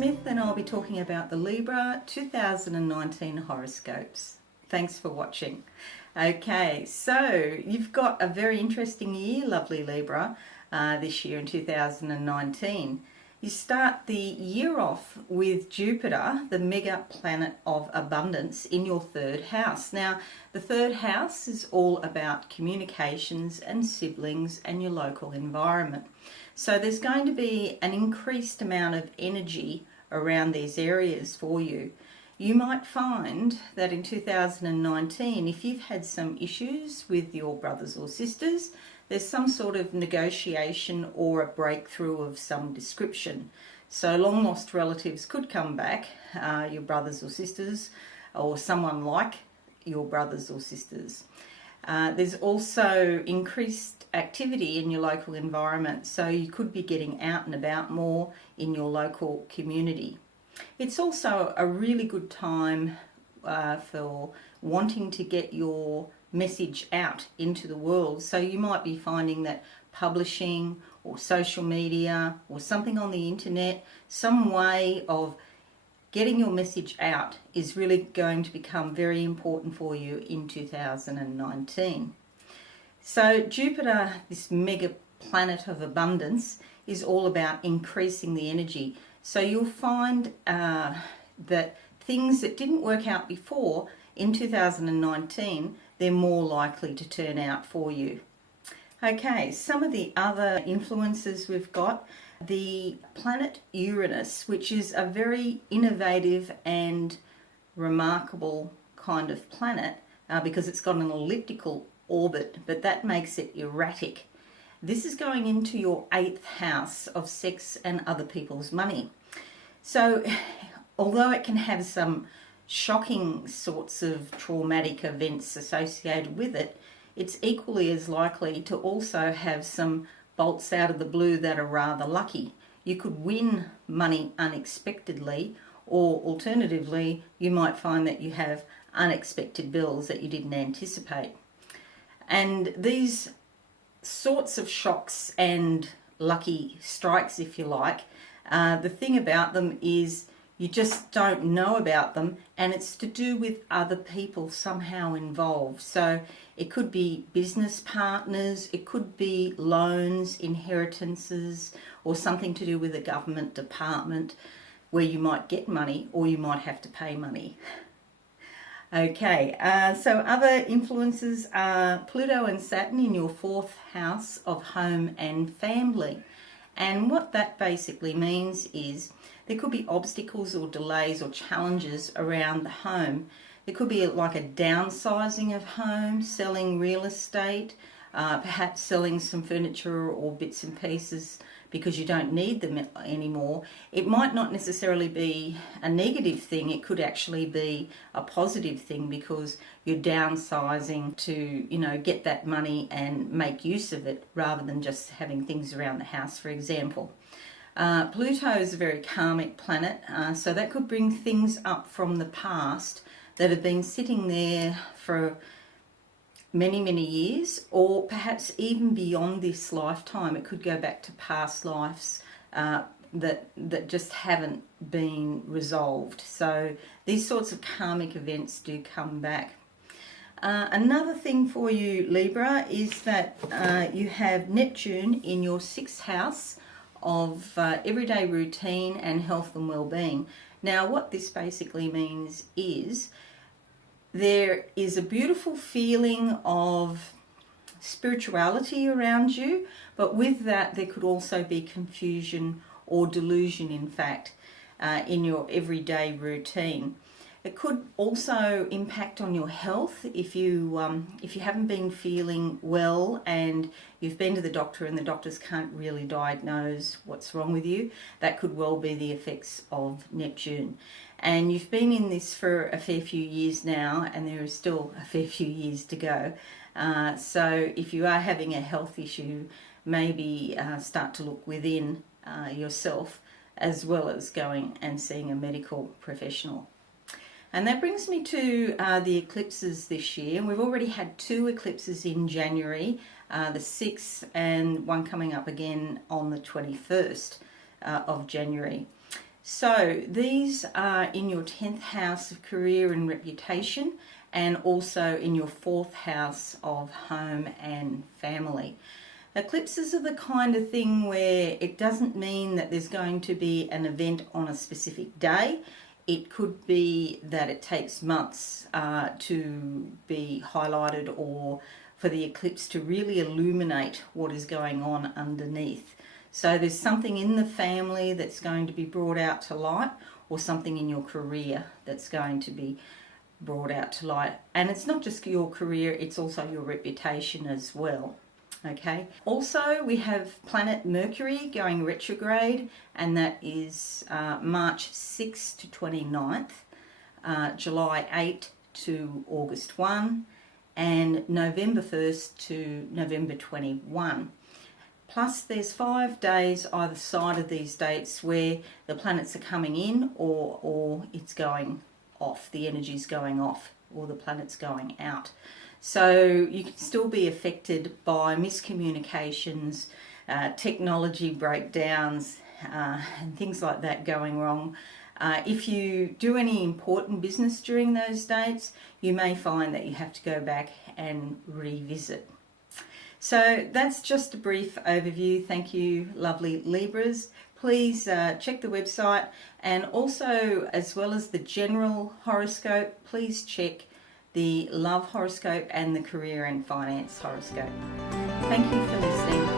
Smith and I'll be talking about the Libra 2019 horoscopes. Thanks for watching. Okay, so you've got a very interesting year, lovely Libra, this year in 2019. You start the year off with Jupiter, the mega planet of abundance, in your third house. Now, the third house is all about communications and siblings and your local environment. So there's going to be an increased amount of energy around these areas for you. You might find that in 2019, if you've had some issues with your brothers or sisters, there's some sort of negotiation or a breakthrough of some description. So long lost relatives could come back, your brothers or sisters, or someone like your brothers or sisters. There's also increased activity in your local environment, so you could be getting out and about more in your local community. It's also a really good time for wanting to get your message out into the world. So you might be finding that publishing or social media or something on the internet, some way of getting your message out is really going to become very important for you in 2019. So Jupiter, this mega planet of abundance, is all about increasing the energy. So you'll find that things that didn't work out before in 2019, they're more likely to turn out for you. Okay, some of the other influences we've got. The planet Uranus, which is a very innovative and remarkable kind of planet because it's got an elliptical orbit, but that makes it erratic. This is going into your 8th house of sex and other people's money. So although it can have some shocking sorts of traumatic events associated with it, it's equally as likely to also have some bolts out of the blue that are rather lucky. You could win money unexpectedly, or alternatively, you might find that you have unexpected bills that you didn't anticipate. And these sorts of shocks and lucky strikes, if you like, the thing about them is you just don't know about them, and it's to do with other people somehow involved. So it could be business partners, it could be loans, inheritances, or something to do with a government department where you might get money or you might have to pay money. Okay, so other influences are Pluto and Saturn in your 4th house of home and family. And what that basically means is there could be obstacles or delays or challenges around the home. There could be like a downsizing of home, selling real estate, perhaps selling some furniture or bits and pieces because you don't need them anymore. It might not necessarily be a negative thing. It could actually be a positive thing because you're downsizing to, get that money and make use of it rather than just having things around the house, for example. Pluto is a very karmic planet, so that could bring things up from the past that have been sitting there for many, many years, or perhaps even beyond this lifetime. It could go back to past lives that just haven't been resolved. So these sorts of karmic events do come back. Another thing for you, Libra, is that you have Neptune in your 6th house of everyday routine and health and well-being. Now, what this basically means is there is a beautiful feeling of spirituality around you, but with that there could also be confusion or delusion, in fact, in your everyday routine. It could also impact on your health if you haven't been feeling well and you've been to the doctor and the doctors can't really diagnose what's wrong with you. That could well be the effects of Neptune. And you've been in this for a fair few years now, and there is still a fair few years to go. So if you are having a health issue, maybe start to look within yourself as well as going and seeing a medical professional. And that brings me to the eclipses this year. We've already had 2 eclipses in January, the 6th and one coming up again on the 21st of January. So these are in your 10th house of career and reputation, and also in your 4th house of home and family. Eclipses are the kind of thing where it doesn't mean that there's going to be an event on a specific day. It could be that it takes months to be highlighted, or for the eclipse to really illuminate what is going on underneath. So there's something in the family that's going to be brought out to light, or something in your career that's going to be brought out to light. And it's not just your career, it's also your reputation as well. Okay. Also, we have planet Mercury going retrograde, and that is March 6th to 29th, July 8 to August 1, and November 1st to November 21. Plus, there's 5 days either side of these dates where the planets are coming in, or it's going off, the energy's going off, or the planet's going out. So you can still be affected by miscommunications, technology breakdowns, and things like that going wrong. If you do any important business during those dates, you may find that you have to go back and revisit. So that's just a brief overview. Thank you, lovely Libras. Please check the website, and also, as well as the general horoscope, please check the love horoscope and the career and finance horoscope. Thank you for listening.